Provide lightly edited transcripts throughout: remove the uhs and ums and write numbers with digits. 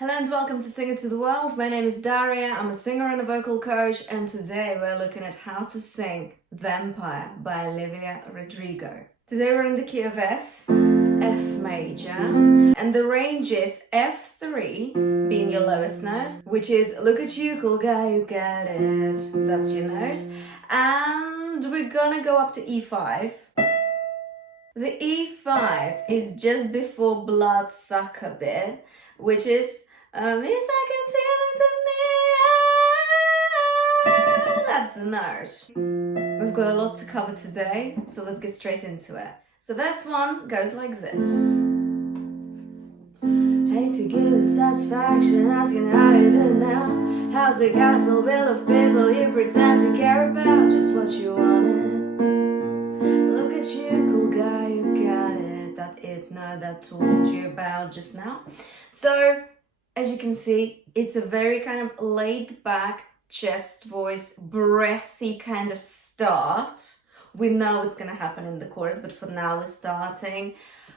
Hello and welcome to Sing It to the World. My name is Daria, I'm a singer and a vocal coach, and today we're looking at how to sing Vampire by Olivia Rodrigo. Today we're in the key of F, F major, and the range is F3 being your lowest note, which is look at you, cool guy, you got it. That's your note. And we're gonna go up to E5. The E5 is just before bloodsucker bit, which is yes, I can tell it to me. That's the note. We've got a lot to cover today, so let's get straight into it. So verse 1 goes like this. Hate to give you satisfaction, asking how you do now. How's the castle built of people you pretend to care about? Just what you wanted. Look at you, cool guy, you got it. That it, no, that told you about just now. So as you can see, it's a very kind of laid back chest voice, breathy kind of start. We know it's going to happen in the chorus, but for now we're starting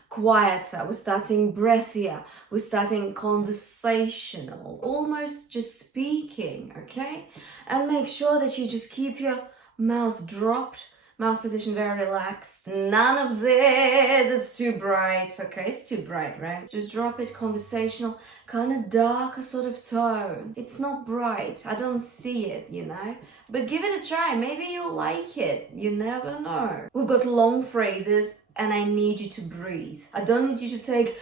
quieter, we're starting breathier, we're starting conversational, almost just speaking, okay? And make sure that you just keep your mouth dropped, mouth position very relaxed. None of this, it's too bright, okay? It's too bright, right? Just drop it, conversational, kind of darker sort of tone. It's not bright, I don't see it, you know? But give it a try, maybe you'll like it, you never know. We've got long phrases and I need you to breathe. I don't need you to take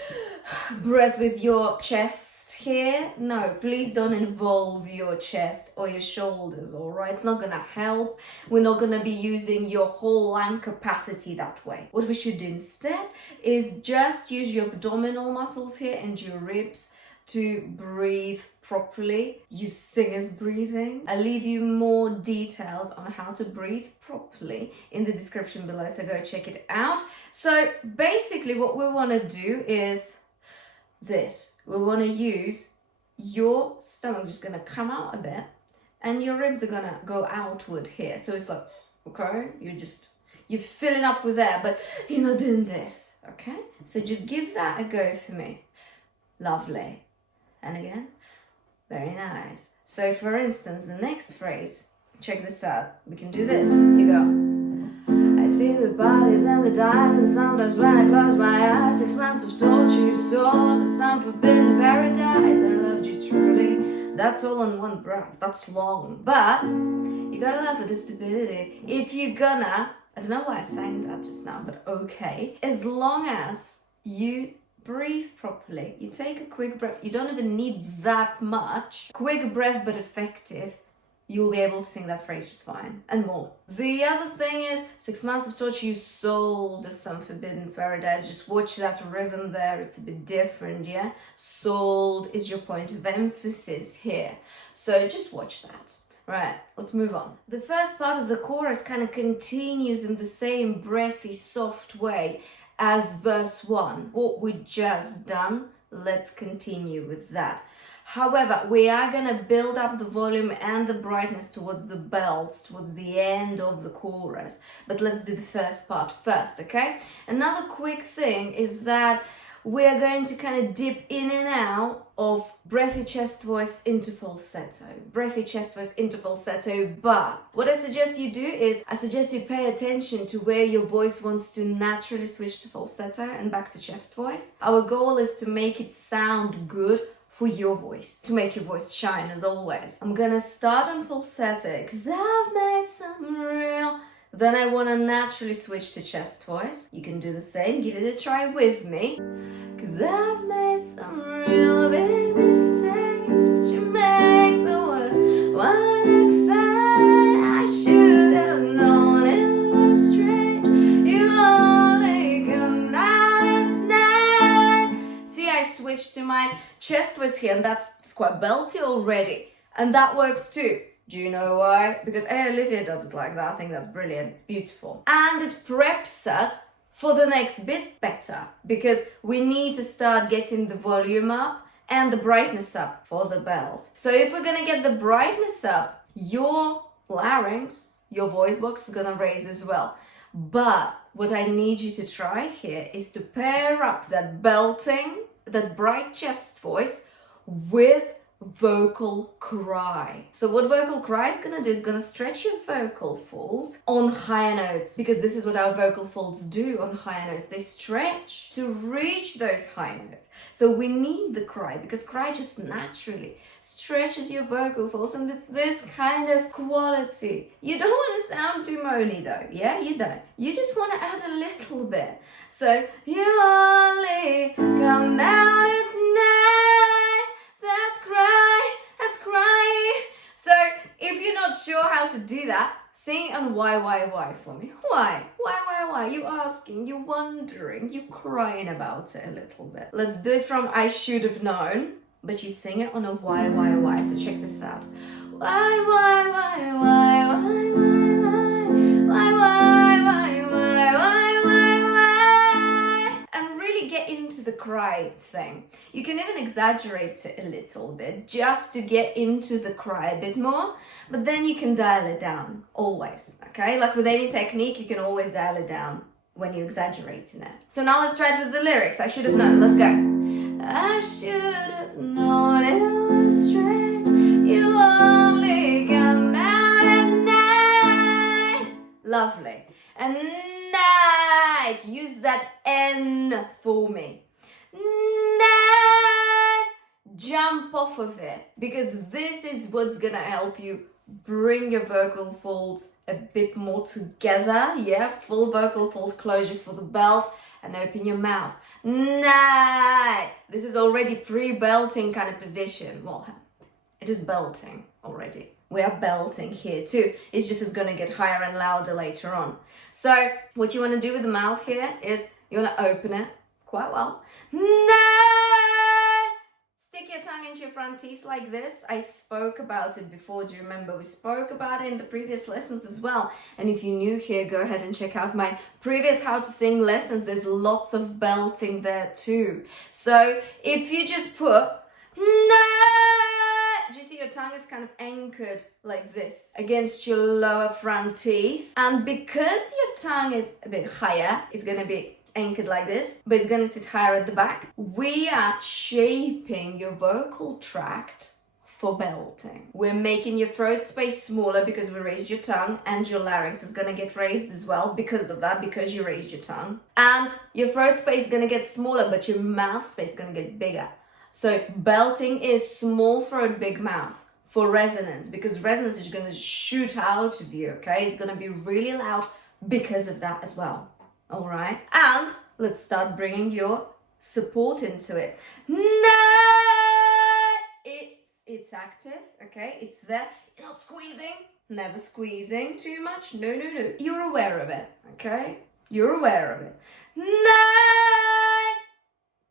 breath with your chest here. No, please don't involve your chest or your shoulders, all right? It's not gonna help. We're not gonna be using your whole lung capacity that way. What we should do instead is just use your abdominal muscles here and your ribs to breathe properly. Use singer's breathing. I'll leave you more details on how to breathe properly in the description below, so go check it out. So basically what we want to do is this. We want to use your stomach just going to come out a bit and your ribs are going to go outward here. So it's like, okay, you're filling up with air, but you're not doing this, okay? So just give that a go for me. Lovely. And again, very nice. So for instance, the next phrase, check this out. We can do this. You go. I see the bodies and the diamonds sometimes when I close my eyes. 6 months of torture you saw, some forbidden paradise. I loved you truly. That's all in one breath. That's long. But you gotta laugh at the stupidity. If you're gonna, I don't know why I sang that just now, but okay. As long as you breathe properly, you take a quick breath. You don't even need that much. Quick breath but effective. You'll be able to sing that phrase just fine, and more. The other thing is, 6 months of torture you sold as some forbidden paradise. Just watch that rhythm there, it's a bit different, yeah? Sold is your point of emphasis here. So just watch that. Right, let's move on. The first part of the chorus kind of continues in the same breathy, soft way as verse 1. What we just done, let's continue with that. However, we are going to build up the volume and the brightness towards the belts, towards the end of the chorus. But let's do the first part first, okay? Another quick thing is that we are going to kind of dip in and out of breathy chest voice into falsetto. Breathy chest voice into falsetto, but what I suggest you do is, I suggest you pay attention to where your voice wants to naturally switch to falsetto and back to chest voice. Our goal is to make it sound good for your voice, to make your voice shine as always. I'm gonna start on falsetto because I've made some real. Then I want to naturally switch to chest voice. You can do the same, give it a try with me. Cause I've made some real big mistakes, but you make the worst one look fine. I should have known it was strange. You only come out at night. See, I switched to my chest voice here, and it's quite belty already. And that works too. Do you know why? Because Olivia does it like that. I think that's brilliant. It's beautiful. And it preps us for the next bit better, because we need to start getting the volume up and the brightness up for the belt. So if we're gonna get the brightness up, your larynx, your voice box is gonna raise as well. But what I need you to try here is to pair up that belting, that bright chest voice with vocal cry. So what vocal cry is gonna do, it's gonna stretch your vocal folds on higher notes, because this is what our vocal folds do on higher notes. They stretch to reach those high notes. So we need the cry, because cry just naturally stretches your vocal folds, and it's this kind of quality. You don't want to sound too moany though, yeah? You don't. You just want to add a little bit. So, you only come out at night. That's cry. So if you're not sure how to do that, sing it on why for me. Why? You're asking, you're wondering, you're crying about it a little bit. Let's do it from I should have known, but you sing it on a why. So check this out. Why, and really get into the cry thing. You can even exaggerate it a little bit just to get into the cry a bit more, but then you can dial it down always, okay? Like with any technique, you can always dial it down when you're exaggerating it. So now let's try it with the lyrics. I should have known. Let's go. I should have known it was strange. You only come out at night. Lovely. And night. Use that N for me. Night. Jump off of it, because this is what's gonna help you bring your vocal folds a bit more together. Yeah, full vocal fold closure for the belt, and open your mouth. Night. This is already pre-belting kind of position. Well, it is belting already. We are belting here too. It's just it's gonna get higher and louder later on. So what you want to do with the mouth here is you want to open it quite well. Night. Stick your tongue into your front teeth like this. I spoke about it before. Do you remember? We spoke about it in the previous lessons as well. And if you're new here, go ahead and check out my previous how to sing lessons. There's lots of belting there too. So if you just put do you see your tongue is kind of anchored like this against your lower front teeth? And because your tongue is a bit higher, it's going to be anchored like this, but it's going to sit higher at the back. We are shaping your vocal tract for belting. We're making your throat space smaller because we raised your tongue, and your larynx is going to get raised as well because of that, because you raised your tongue. And your throat space is going to get smaller, but your mouth space is going to get bigger. So belting is small throat, big mouth for resonance, because resonance is going to shoot out of you, okay? It's going to be really loud because of that as well, all right? And let's start bringing your support into it. It's active, okay? It's there. You're not squeezing, never squeezing too much. No. You're aware of it, okay? You're aware of it.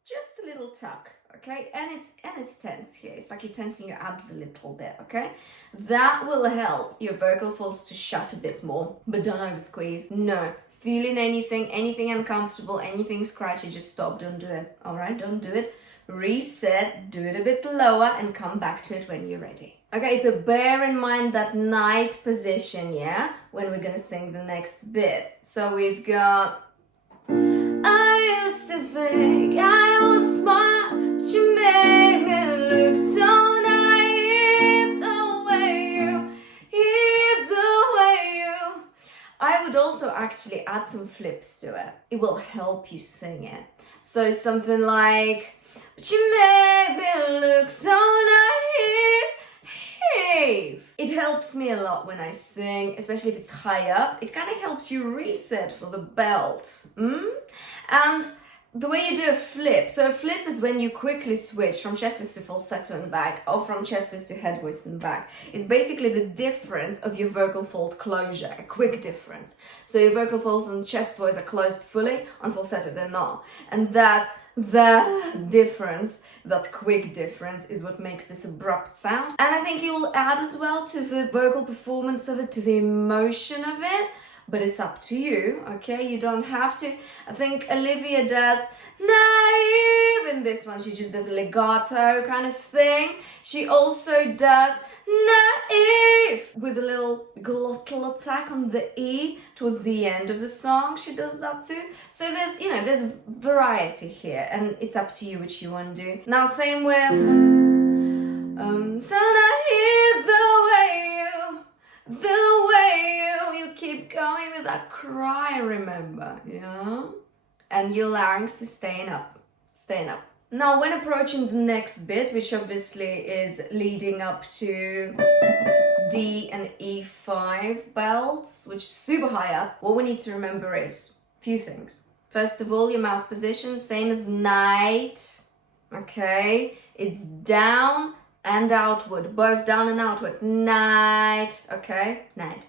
Just a little tuck. Okay, and it's tense here. It's like you're tensing your abs a little bit, okay? That will help your vocal folds to shut a bit more, but don't over squeeze. No. Feeling anything uncomfortable, anything scratchy, just stop, don't do it, all right? Don't do it. Reset, do it a bit lower, and come back to it when you're ready. Okay, so bear in mind that night position, yeah? When we're gonna sing the next bit. So we've got, I used to think I was smart, but you made me look so naive the way you. I would also actually add some flips to it. It will help you sing it. So something like, but you made me look so naive. It helps me a lot when I sing, especially if it's high up. It kind of helps you reset for the belt. And the way you do a flip, so a flip is when you quickly switch from chest voice to falsetto and back, or from chest voice to head voice and back. It's basically the difference of your vocal fold closure, a quick difference. So your vocal folds on chest voice are closed fully, on falsetto they're not. And that difference, that quick difference, is what makes this abrupt sound. And I think you will add as well to the vocal performance of it, to the emotion of it, but it's up to you, okay? You don't have to. I think Olivia does naive in this one. She just does a legato kind of thing. She also does naive with a little glottal attack on the E towards the end of the song. She does that too. So there's variety here, and it's up to you which you want to do. Now same with that cry, remember, yeah? And your larynx is staying up. Now, when approaching the next bit, which obviously is leading up to D and E5 belts, which is super high up, what we need to remember is a few things. First of all, your mouth position, same as night, okay? It's down and outward, both down and outward. Night, okay? Night.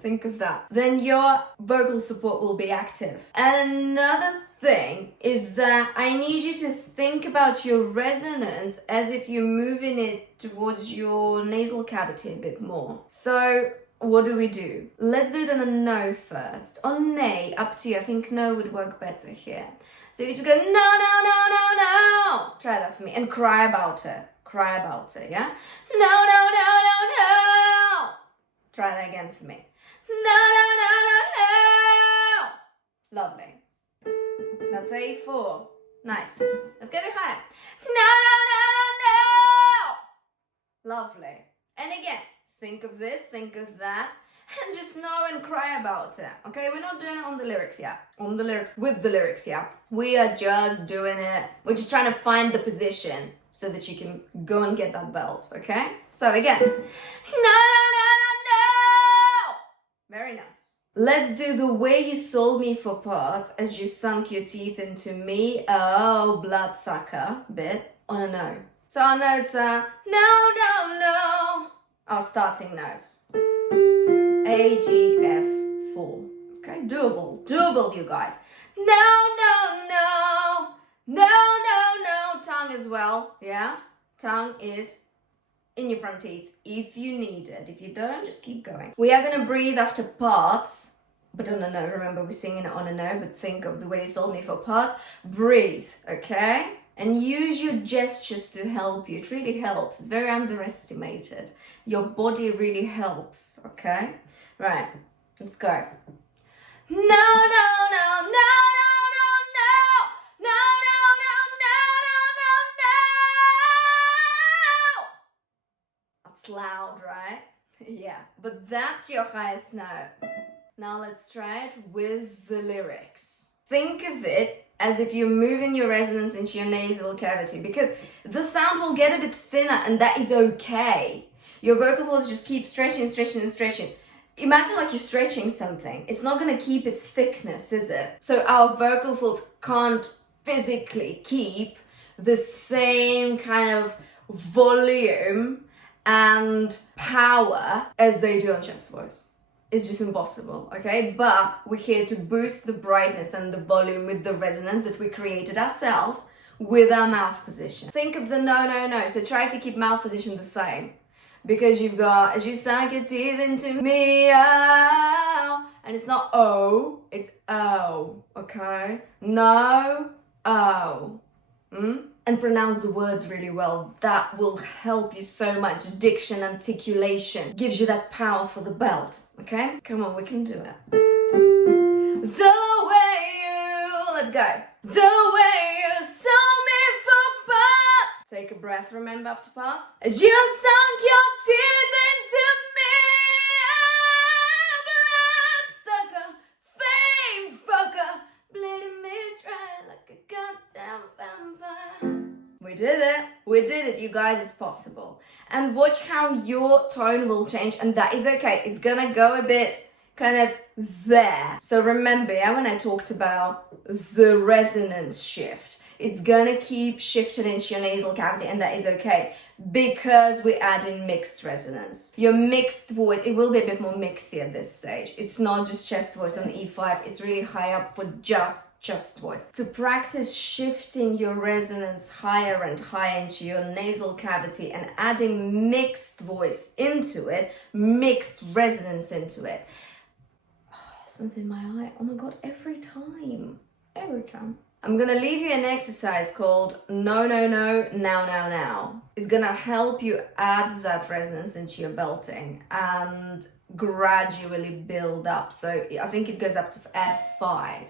Think of that. Then your vocal support will be active. And another thing is that I need you to think about your resonance as if you're moving it towards your nasal cavity a bit more. So what do? Let's do it on a no first. On nay, up to you. I think no would work better here. So if you just go, no, no, no, no, no. Try that for me and cry about it. Cry about it, yeah? No, no, no, no, no. Try that again for me. No, no, no, no, no. Lovely. That's A4. Nice. Let's get it higher. No, no, no, no, no. Lovely. And again, think of this, think of that, and just know and cry about it. Okay, we're not doing it on the lyrics yet. On the lyrics, with the lyrics, yeah. We are just doing it. We're just trying to find the position so that you can go and get that belt, okay? So again, no, no, no, no, no. Very nice. Let's do the way you sold me for parts as you sunk your teeth into me. Oh, bloodsucker bit on a no. So our notes are no, no, no. Our starting notes. A, G, F, 4. Okay, doable, you guys. No, no, no. No, no, no. Tongue as well, yeah? Tongue is in your front teeth if you need it. If you don't, just keep going. We are gonna breathe after parts, but on a no. Remember, we're singing it on a no, but think of the way you sold me for parts. Breathe, okay? And use your gestures to help you. It really helps. It's very underestimated. Your body really helps, okay? Right, let's go. No, no, no, no, no, no, no, no, no, no, no, no, no. That's loud, right? Yeah, but that's your highest note. Now let's try it with the lyrics. Think of it as if you're moving your resonance into your nasal cavity, because the sound will get a bit thinner and that is okay. Your vocal folds just keep stretching, stretching, and stretching. Imagine like you're stretching something. It's not going to keep its thickness, is it? So our vocal folds can't physically keep the same kind of volume and power as they do on chest voice. It's just impossible, okay? But we're here to boost the brightness and the volume with the resonance that we created ourselves with our mouth position. Think of the no, no, no. So try to keep mouth position the same. Because you've got, as you sunk your teeth into me, oh, and it's not oh, it's oh, okay? No, oh. And pronounce the words really well. That will help you so much. Diction, articulation, gives you that power for the belt, okay? Come on, we can do it. The way you, let's go. The way you saw me for parts. Take a breath, remember, after parts. As you sunk your teeth into me, bloodsucker, fame fucker, bleeding me dry like a goddamn vampire. We did it, you guys, it's possible. And watch how your tone will change, and that is okay. It's gonna go a bit kind of there. So remember, yeah, when I talked about the resonance shift, it's gonna keep shifting into your nasal cavity, and that is okay because we add in mixed resonance. Your mixed voice, it will be a bit more mixy at this stage. It's not just chest voice on E5, it's really high up for just chest voice. To practice shifting your resonance higher and higher into your nasal cavity and adding mixed voice into it, mixed resonance into it. Oh, something in my eye. Oh my God, every time. I'm gonna leave you an exercise called no, no, no, now, now, now. It's gonna help you add that resonance into your belting and gradually build up. So I think it goes up to F5.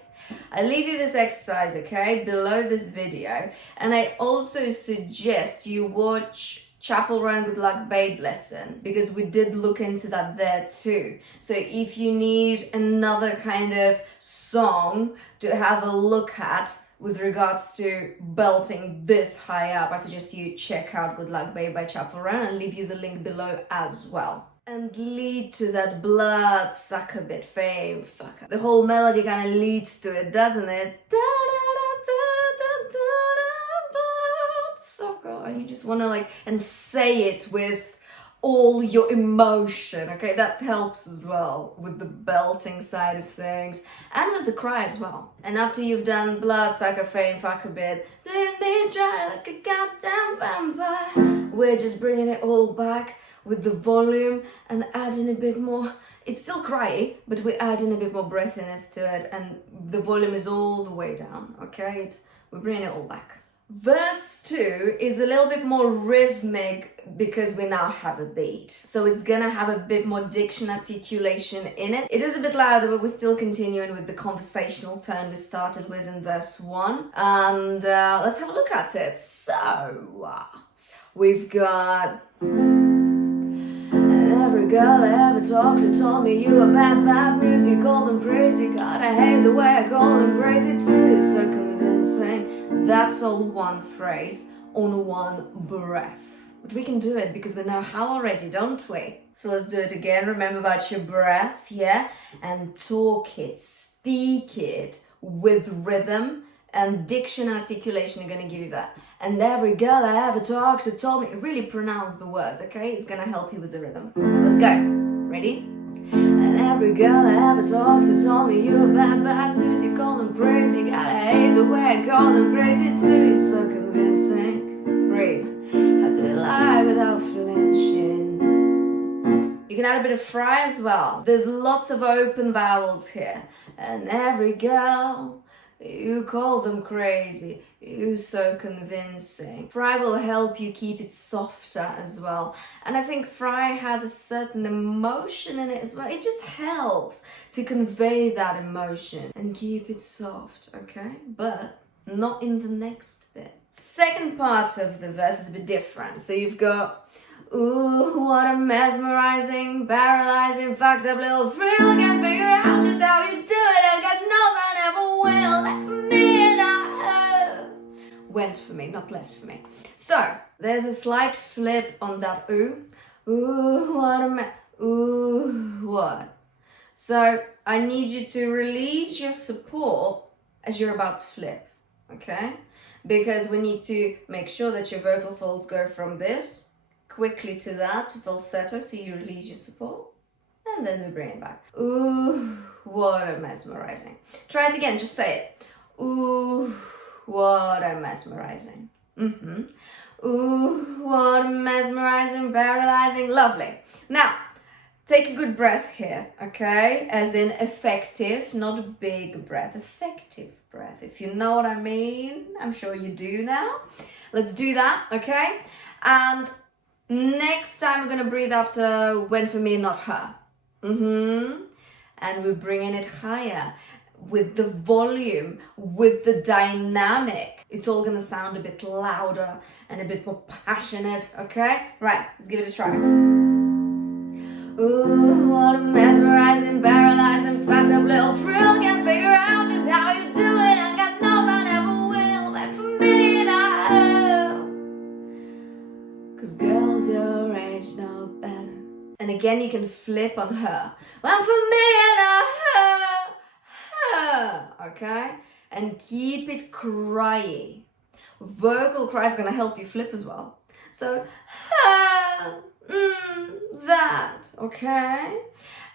I leave you this exercise, okay, below this video. And I also suggest you watch Chapel Run Good Luck Babe lesson, because we did look into that there too. So if you need another kind of song to have a look at with regards to belting this high up, I suggest you check out Good Luck Babe by Chapel Run. I'll leave you the link below as well. And lead to that blood sucker bit, fame fucker. The whole melody kind of leads to it, doesn't it? Sucker. And you just want to like, and say it with all your emotion, okay? That helps as well with the belting side of things and with the cry as well. And after you've done blood sucker, fame fucker bit, let me dry like a goddamn vampire, we're just bringing it all back with the volume and adding a bit more. It's still cryy, but we're adding a bit more breathiness to it, and the volume is all the way down, okay? We're bringing it all back. Verse 2 is a little bit more rhythmic because we now have a beat. So it's gonna have a bit more diction articulation in it. It is a bit louder, but we're still continuing with the conversational tone we started with in verse 1. And let's have a look at it. So, we've got... Every girl I ever talked to told me you were bad, bad music, call them crazy. God, I hate the way I call them crazy too. It's so convincing. That's all one phrase on one breath. But we can do it because we know how already, don't we? So let's do it again. Remember about your breath, yeah? And talk it, speak it with rhythm. And diction and articulation are going to give you that. And every girl I ever talked to told me, really pronounce the words, okay? It's going to help you with the rhythm. Let's go. Ready? And every girl I ever talked to told me you were bad, bad music, call them crazy. God, I hate the way I call them crazy too. It's so convincing. Breathe. How to lie without flinching. You can add a bit of fry as well. There's lots of open vowels here. And every girl... You call them crazy, you so convincing. Fry will help you keep it softer as well. And I think fry has a certain emotion in it as well. It just helps to convey that emotion and keep it soft, okay? But not in the next bit. Second part of the verse is a bit different. So you've got, ooh, what a mesmerizing, paralyzing, fucked up little thrill. Can't figure out just how you do it. I got no, I never will. Left for me, not went for me, not left for me. So there's a slight flip on that ooh. Ooh, what a ooh, what? So I need you to release your support as you're about to flip, okay? Because we need to make sure that your vocal folds go from this quickly to that, to falsetto, so you release your support, and then we bring it back. Ooh, what a mesmerizing. Try it again, just say it. Ooh, what a mesmerizing. Ooh, what a mesmerizing, paralyzing, lovely. Now, take a good breath here, okay? As in effective, not a big breath, effective breath. If you know what I mean, I'm sure you do now. Let's do that, okay? And next time we're gonna breathe after when for me, not her. And we're bringing it higher with the volume, with the dynamic. It's all gonna sound a bit louder and a bit more passionate, okay? Right, let's give it a try. Ooh, what a mesmerizing, paralyzing, fucked up little thrill. Can't figure out just how you do it. I got knows I never will. But for me, not her. 'Cause girls your age know better. And again, you can flip on her. Well, for me, not her. Her. Okay? And keep it cryy. Vocal cry is going to help you flip as well. So, her. That, okay?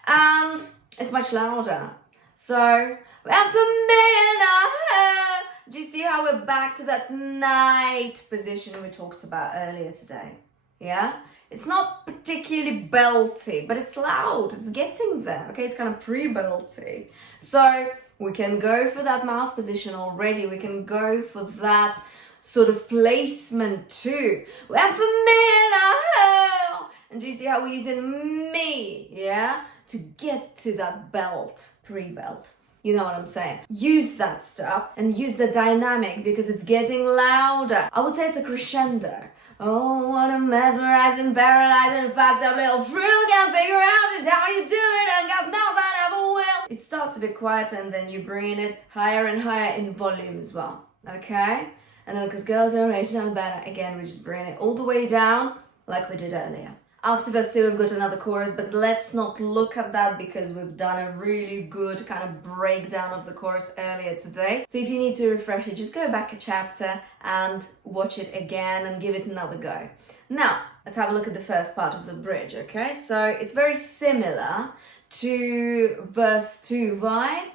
And it's much louder. So, and for me and her. Do you see how we're back to that night position we talked about earlier today? Yeah? It's not particularly belty, but it's loud. It's getting there, okay? It's kind of pre-belty. So, we can go for that mouth position already. We can go for that sort of placement too. And for me and her. And do you see how we're using me, yeah? To get to that belt, pre-belt. You know what I'm saying? Use that stuff and use the dynamic because it's getting louder. I would say it's a crescendo, Oh, what a mesmerizing, paralyzing, fucked up little thrill. Can't figure out just how you do it, and God knows I never will. It starts a bit quieter, and then you bring it higher and higher in volume as well, okay? And then because girls are already done better, again, we just bring it all the way down like we did earlier. After verse 2, we've got another chorus, but let's not look at that because we've done a really good kind of breakdown of the chorus earlier today. So if you need to refresh it, just go back a chapter and watch it again and give it another go. Now, let's have a look at the first part of the bridge, okay? So it's very similar to verse 2 vibe.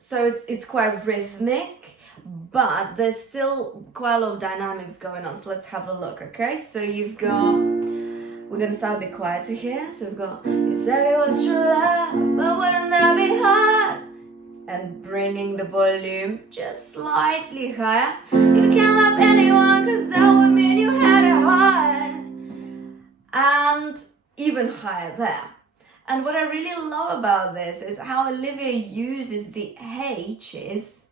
So it's quite rhythmic, but there's still quite a lot of dynamics going on. So let's have a look, okay? So you've got... We're going to start a bit quieter here. So we've got, you said it was true love, but wouldn't that be hard? And bringing the volume just slightly higher. You can't love anyone because that would mean you had a heart. And even higher there. And what I really love about this is how Olivia uses the H's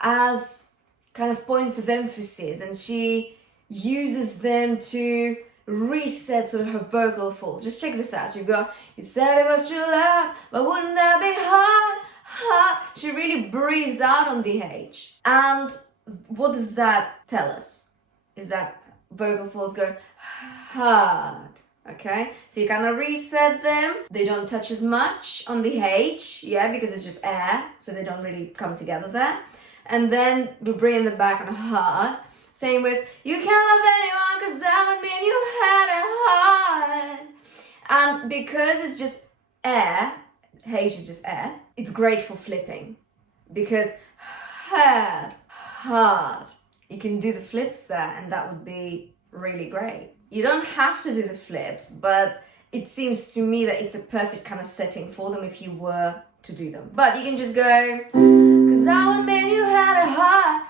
as kind of points of emphasis. And she uses them to reset sort of her vocal folds. Just check this out. You've got, you said it was true love, but wouldn't that be hard? Hard. She really breathes out on the H. And what does that tell us? Is that vocal folds go hard. Okay? So you kind of reset them. They don't touch as much on the H, yeah, because it's just air, so they don't really come together there. And then we bring them back on hard. Same with, you can't love anyone because that would mean you had a heart. And because it's just air, H is just air, it's great for flipping. Because hard, hard. You can do the flips there and that would be really great. You don't have to do the flips, but it seems to me that it's a perfect kind of setting for them if you were to do them. But you can just go, because that would mean you had a heart.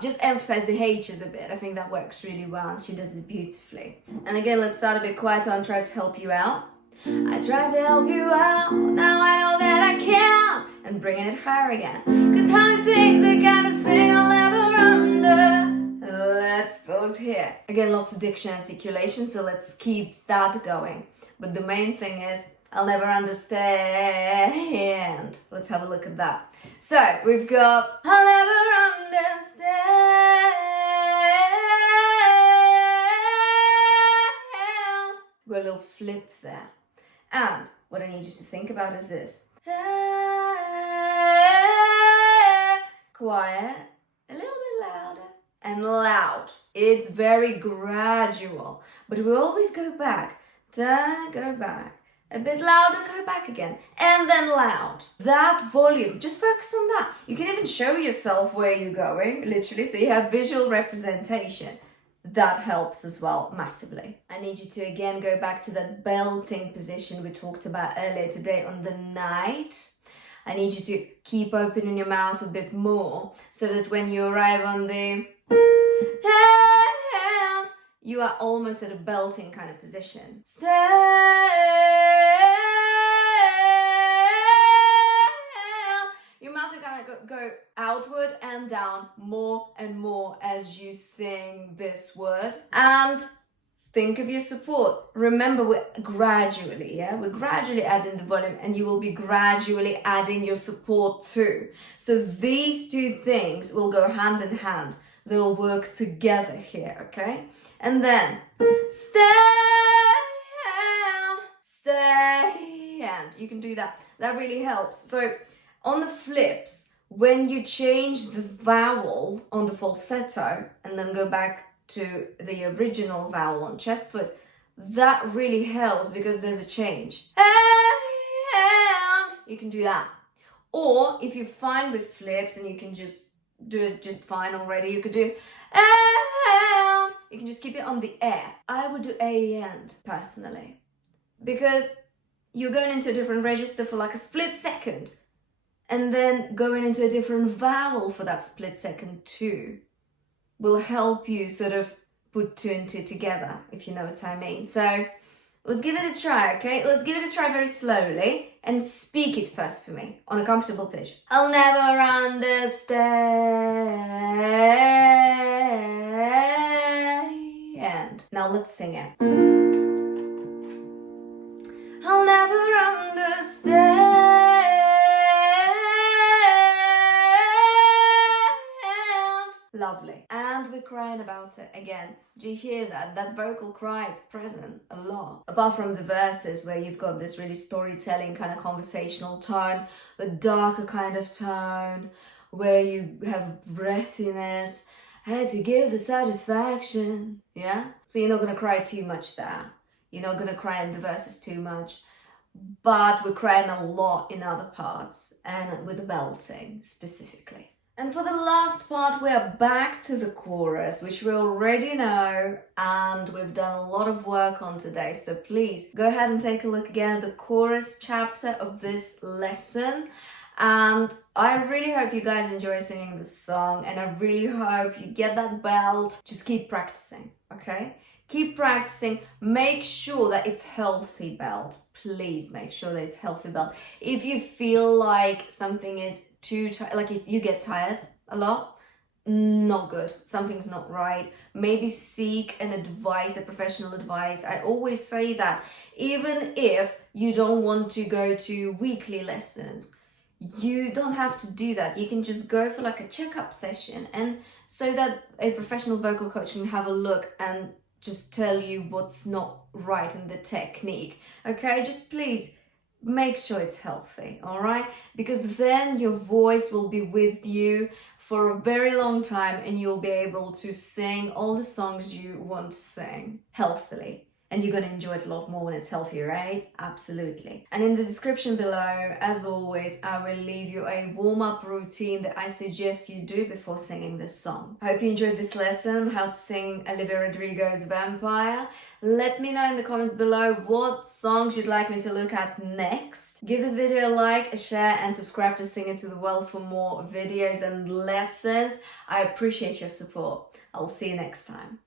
Just emphasize the H's a bit. I think that works really well and she does it beautifully. And again, let's start a bit quieter and try to help you out. I try to help you out, now I know that I can. And bringing it higher again. Cause how things the kind of thing I'll never under. Let's pause here. Again, lots of diction articulation, so let's keep that going. But the main thing is, I'll never understand. Let's have a look at that. So we've got, I'll never understand. We've got a little flip there. And what I need you to think about is this. Quiet, a little bit louder, and loud. It's very gradual, but we always go back. Go back. A bit louder, go back again. And then loud. That volume, just focus on that. You can even show yourself where you're going, literally, so you have visual representation. That helps as well, massively. I need you to again go back to that belting position we talked about earlier today on the night. I need you to keep opening your mouth a bit more so that when you arrive on the you are almost at a belting kind of position. Your mouth is gonna go outward and down more and more as you sing this word. And think of your support. Remember, we're gradually adding the volume, and you will be gradually adding your support too. So these two things will go hand in hand. They'll work together here, okay? And then stand. You can do that. That really helps. So on the flips, when you change the vowel on the falsetto and then go back to the original vowel on chest voice, that really helps because there's a change. And you can do that. Or if you're fine with flips and you can just do it just fine already, you could do and you can just keep it on the air. I would do and personally, because you're going into a different register for like a split second and then going into a different vowel for that split second too will help you sort of put two and two together, if you know what I mean. So let's give it a try, okay? Let's give it a try very slowly and speak it first for me on a comfortable pitch. I'll never understand. Now let's sing it. I'll never understand. Lovely. And we're crying about it again. Do you hear that? That vocal cry is present a lot. Apart from the verses where you've got this really storytelling kind of conversational tone, a darker kind of tone, where you have breathiness. I had to give the satisfaction. Yeah? So you're not gonna cry too much there. You're not gonna cry in the verses too much. But we're crying a lot in other parts, and with the belting specifically. And for the last part, we are back to the chorus, which we already know and we've done a lot of work on today. So please go ahead and take a look again at the chorus chapter of this lesson. And I really hope you guys enjoy singing this song, and I really hope you get that belt. Just keep practicing, okay? Keep practicing. Make sure that it's healthy belt. Please make sure that it's healthy belt. If you feel like something is too tired, like if you get tired a lot, not good. Something's not right. Maybe seek an advice, a professional advice. I always say that even if you don't want to go to weekly lessons, you don't have to do that. You can just go for like a checkup session, and so that a professional vocal coach can have a look and just tell you what's not right in the technique. Okay, just please make sure it's healthy, all right? Because then your voice will be with you for a very long time, and you'll be able to sing all the songs you want to sing healthily. And you're going to enjoy it a lot more when it's healthy, right? Absolutely. And in the description below, as always, I will leave you a warm-up routine that I suggest you do before singing this song. I hope you enjoyed this lesson, how to sing Olivia Rodrigo's Vampire. Let me know in the comments below what songs you'd like me to look at next. Give this video a like, a share, and subscribe to Sing It to the World for more videos and lessons. I appreciate your support. I'll see you next time.